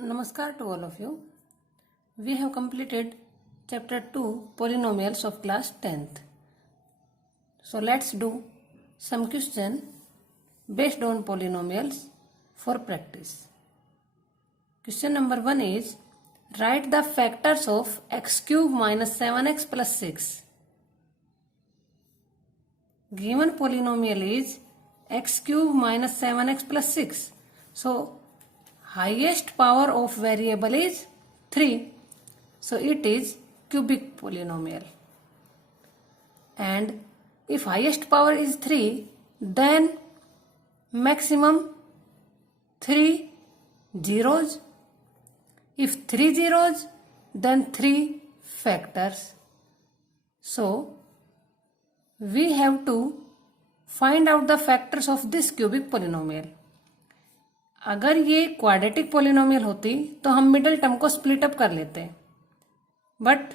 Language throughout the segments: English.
Namaskar to all of you. We have completed chapter 2 polynomials of class 10th. So let's do some question based on polynomials for practice. Question number 1 is write the factors of x cube minus 7x plus 6. Given polynomial is x cube minus 7x plus 6. So highest power of variable is 3. So it is cubic polynomial. And if highest power is 3, then maximum 3 zeros. If 3 zeros, then 3 factors. So we have to find out the factors of this cubic polynomial. अगर ये quadratic polynomial होती तो हम middle term को split up कर लेते, but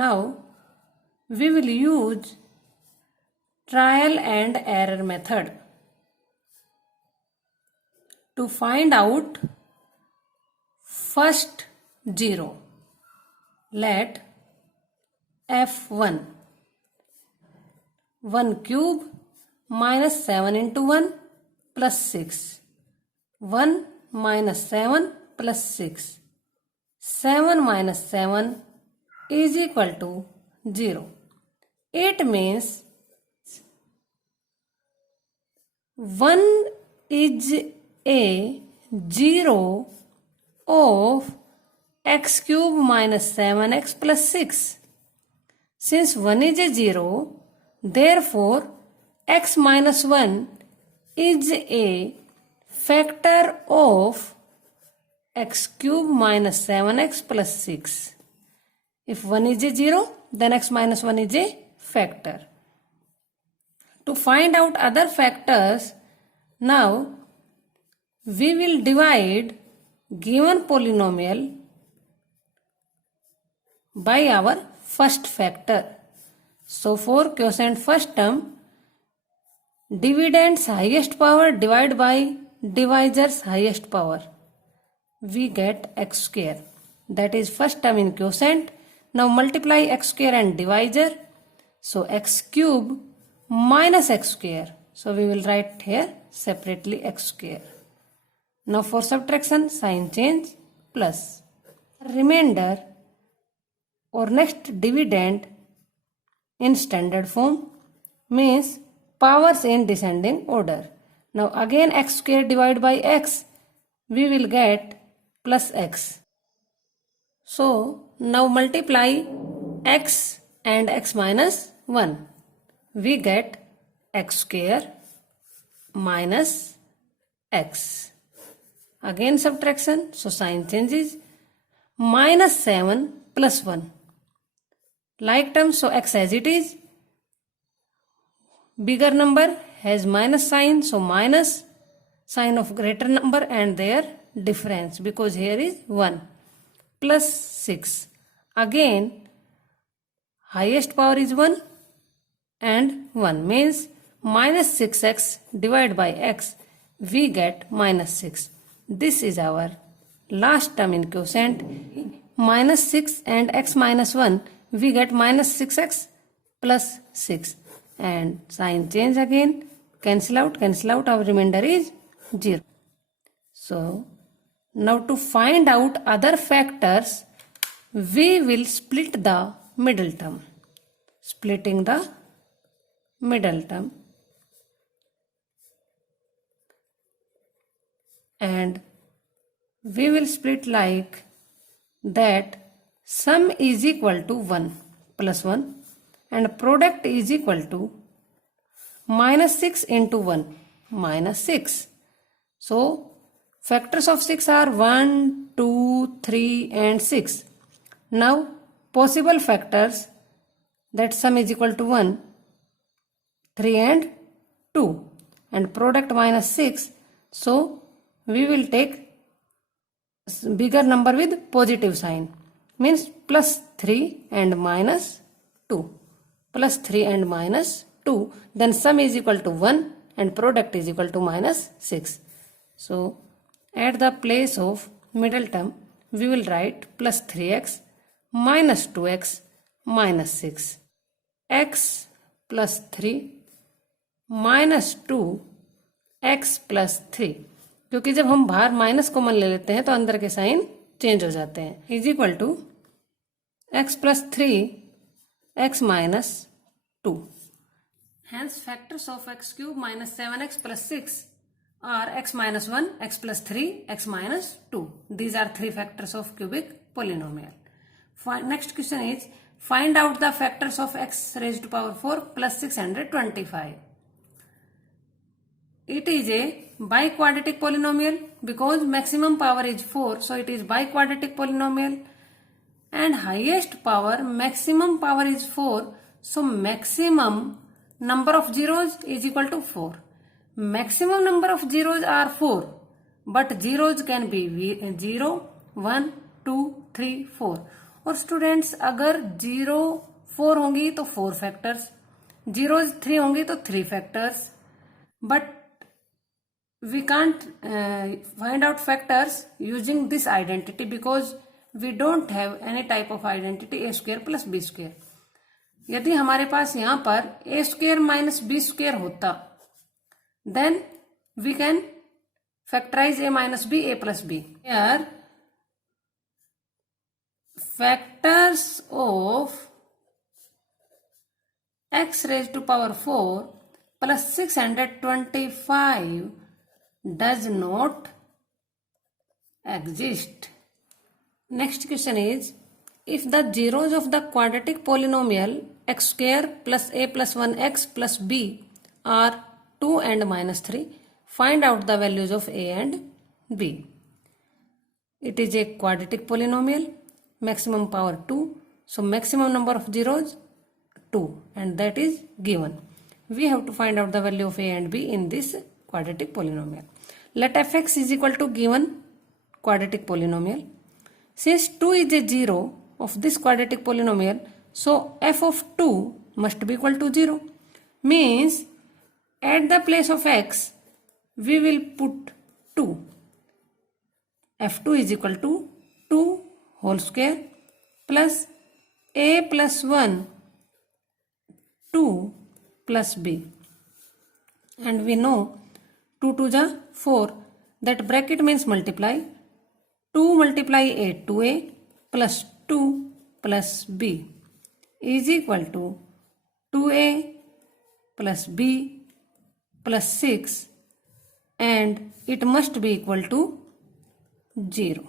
now we will use trial and error method to find out first zero. Let f1 1 cube minus 7 into 1 plus 6. 1 minus 7 plus 6. 7 minus 7 is equal to 0. It means 1 is a 0 of x cube minus 7x plus 6. Since 1 is a 0, therefore x minus 1 is a factor of x cube minus 7x plus 6. If 1 is a 0, then x minus 1 is a factor. To find out other factors, now we will divide given polynomial by our first factor. So for quotient first term, dividend's highest power divided by divisor's highest power, we get x square. That is first term in quotient. Now multiply x square and divisor. So x cube minus x square. So we will write here separately x square. Now for subtraction, sign change, plus remainder or next dividend in standard form means powers in descending order. Now again x square divided by x, we will get plus x. So now multiply x and x minus 1. We get x square minus x. Again subtraction, so sign changes. Minus 7 plus 1. Like term, so x as it is. Bigger number has minus sign, so minus sign of greater number and their difference, because here is 1 plus 6. Again highest power is 1 and 1 means minus 6x divided by x, we get minus 6. This is our last term in quotient. Minus 6 and x minus 1, we get minus 6x plus 6. And sign change again, cancel out, our remainder is 0. So now to find out other factors, we will split the middle term. Splitting the middle term, and we will split like that sum is equal to 1 plus 1 and product is equal to minus 6 into 1 minus 6. So factors of 6 are 1, 2, 3 and 6. Now possible factors, that sum is equal to 1, 3 and 2 and product minus 6. So we will take bigger number with positive sign, means plus 3 and minus 2. Plus 3 and minus 2, then sum is equal to 1 and product is equal to minus 6. So at the place of middle term, we will write plus 3x minus 2x minus 6. X plus 3 minus 2 x plus 3, क्योंकि जब हम बाहर minus common ले लेते हैं तो अंदर के साइन चेंज हो जाते हैं, is equal to x plus 3 x minus 2. Hence factors of x cube minus 7x plus 6 are x minus 1, x plus 3, x minus 2. These are three factors of cubic polynomial. Next question is, find out the factors of x raised to power 4 plus 625. It is a biquadratic polynomial because maximum power is 4, so it is biquadratic polynomial. And highest power, maximum power is 4, so maximum number of zeros is equal to 4. Maximum number of zeros are 4, but zeros can be 0, 1, 2, 3, 4. और students अगर 0 4 होंगी तो 4 factors, zeros 3 होंगी तो 3 factors, but we can't find out factors using this identity because we don't have any type of identity a square plus b square. यदि हमारे पास यहाँ पर a square minus b square होता, then we can factorize a minus b, a plus b. Here factors of x raised to power 4 plus 625 does not exist. Next question is, if the zeros of the quadratic polynomial x square plus a plus 1x plus b are 2 and minus 3, find out the values of a and b. It is a quadratic polynomial, maximum power 2, so maximum number of zeros 2, and that is given. We have to find out the value of a and b in this quadratic polynomial. Let fx is equal to given quadratic polynomial. Since 2 is a 0 of this quadratic polynomial, so f of 2 must be equal to 0. Means at the place of x, we will put 2. f2 is equal to 2 whole square plus a plus 1, 2 plus b. And we know 2 to the 4, that bracket means multiply. 2 multiply a, 2a plus 2 plus b is equal to 2a plus b plus 6, and it must be equal to 0.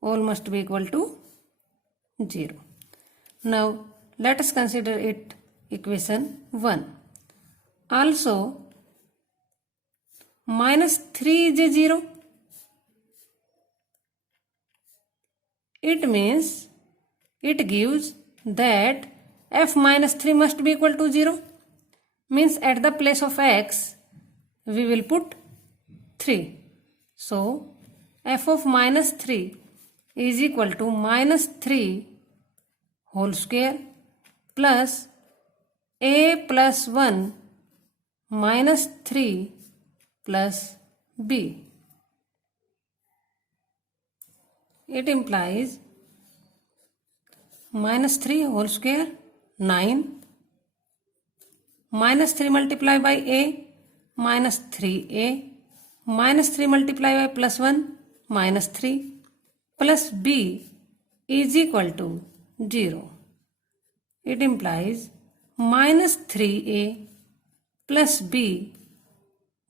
All must be equal to 0. Now let us consider it equation 1. Also minus 3 is a 0. It means it gives that f minus 3 must be equal to 0. Means at the place of x, we will put 3. So f of minus 3 is equal to minus 3 whole square plus a plus 1 minus 3 plus b. It implies minus 3 whole square 9, minus 3 multiplied by a minus 3a, minus 3 multiplied by plus 1 minus 3 plus b is equal to 0. It implies minus 3a plus b,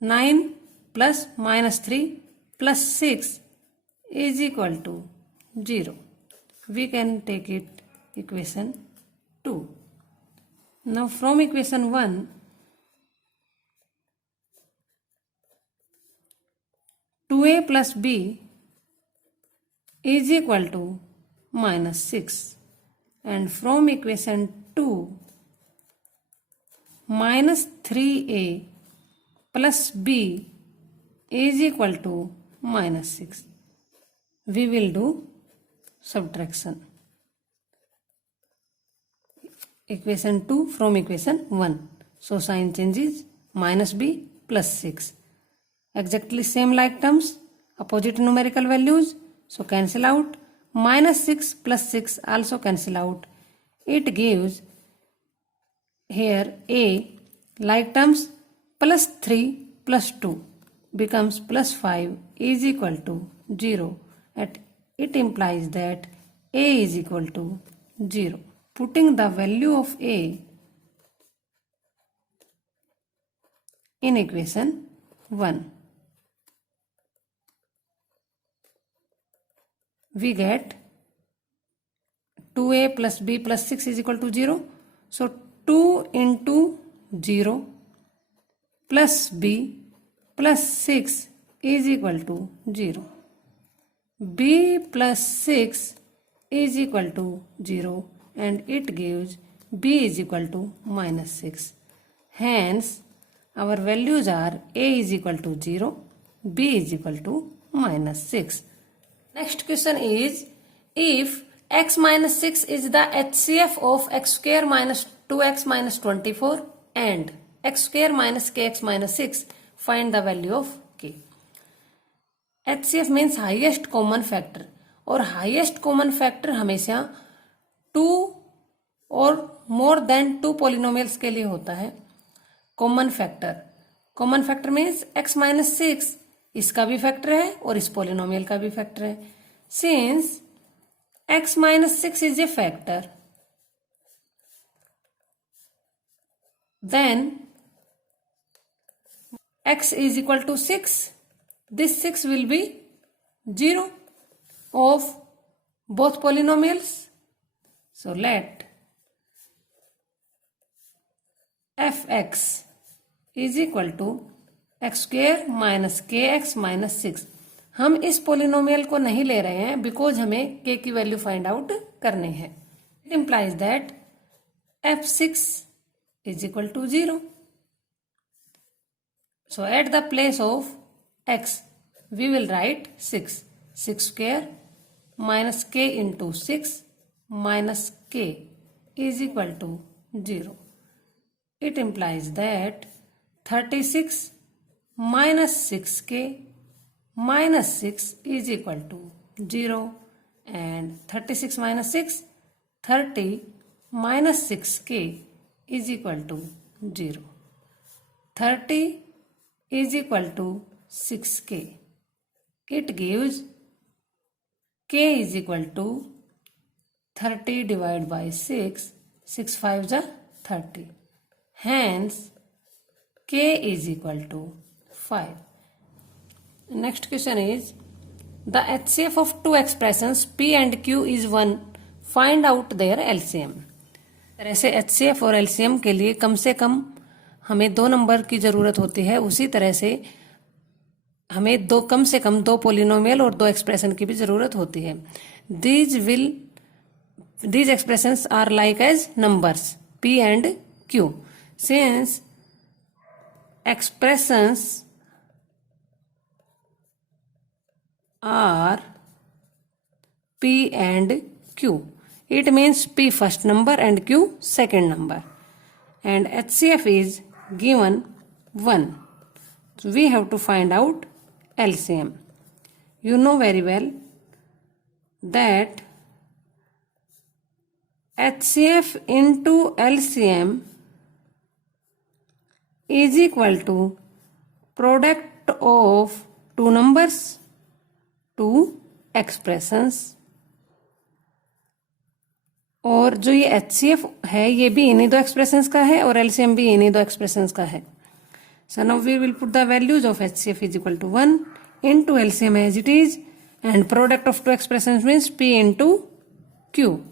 9 plus minus 3 plus 6 is equal to 0. We can take it equation 2. Now from equation 1, 2a plus b is equal to minus 6, and from equation 2, minus 3a plus b is equal to minus 6. We will do subtraction. Equation 2 from equation 1. So sign changes, minus b plus 6. Exactly same like terms. opposite numerical values, so cancel out. -6 plus 6 also cancel out. It gives here a like terms +3 plus 2 becomes +5 is equal to 0. It implies that a is equal to 0. Putting the value of a in equation 1, we get 2a plus b plus 6 is equal to 0. So 2 into 0 plus b plus 6 is equal to 0. b plus 6 is equal to 0 and it gives b is equal to -6. Hence, our values are a is equal to 0, b is equal to -6. Next question is, if x minus 6 is the HCF of x square minus 2x minus 24 and x square minus kx minus 6, find the value of k. HCF means highest common factor, और highest common factor हमेशा 2 और more than 2 polynomials के लिए होता है common factor. Common factor means x minus 6 इसका भी factor है और इस पॉलिनोमियल का भी फैक्टर है. Since x minus 6 is a factor, then x is equal to 6. This 6 will be 0 of both polynomials. So let fx is equal to x square minus kx minus 6. हम इस polynomial को नहीं ले रहे हैं बिकॉज हमें k की value find out करनी है. It implies that f6 is equal to 0. So at the place of x we will write 6. 6 square minus k into 6 minus k is equal to 0. It implies that 36 minus 6k minus 6 is equal to 0, and 36 minus 6, 30 minus 6k is equal to 0. 30 is equal to 6k. It gives k is equal to 30 divided by 6. 6 5 is 30. Hence, k is equal to 5. Next question is, the HCF of two expressions P and Q is 1. Find out their LCM. तरह से HCF और LCM के लिए कम से कम हमें 2 number की ज़रूरत होती है, उसी तरह से हमें कम से कम 2 पोलिनोमियल और 2 एक्सप्रेशन की भी ज़रूरत होती है. These expressions are like as numbers P and Q. Since expressions are P and Q, it means P first number and Q second number, and HCF is given 1. So we have to find out LCM. You know very well that HCF into LCM is equal to product of 2 numbers, 2 expressions. और जो ये HCF है ये भी इन्हीं 2 expressions का है और LCM भी इन्हीं 2 expressions का है. So now we will put the values of HCF is equal to 1 into LCM as it is, and product of 2 expressions means P into Q.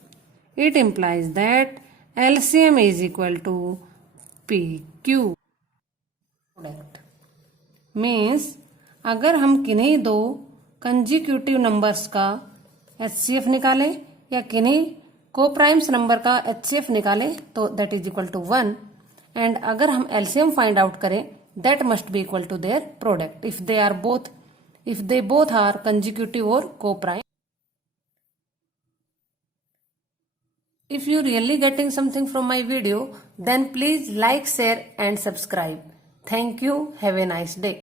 It implies that LCM is equal to PQ. Product means अगर हम किन्हीं 2 consecutive numbers का HCF निकालें या किन्हीं coprimes number का HCF निकालें तो that is equal to 1, and अगर हम LCM फाइंड आउट करें that must be equal to their product if they both are consecutive और coprime. If you really getting something from my video, then please like, share and subscribe. Thank you. Have a nice day.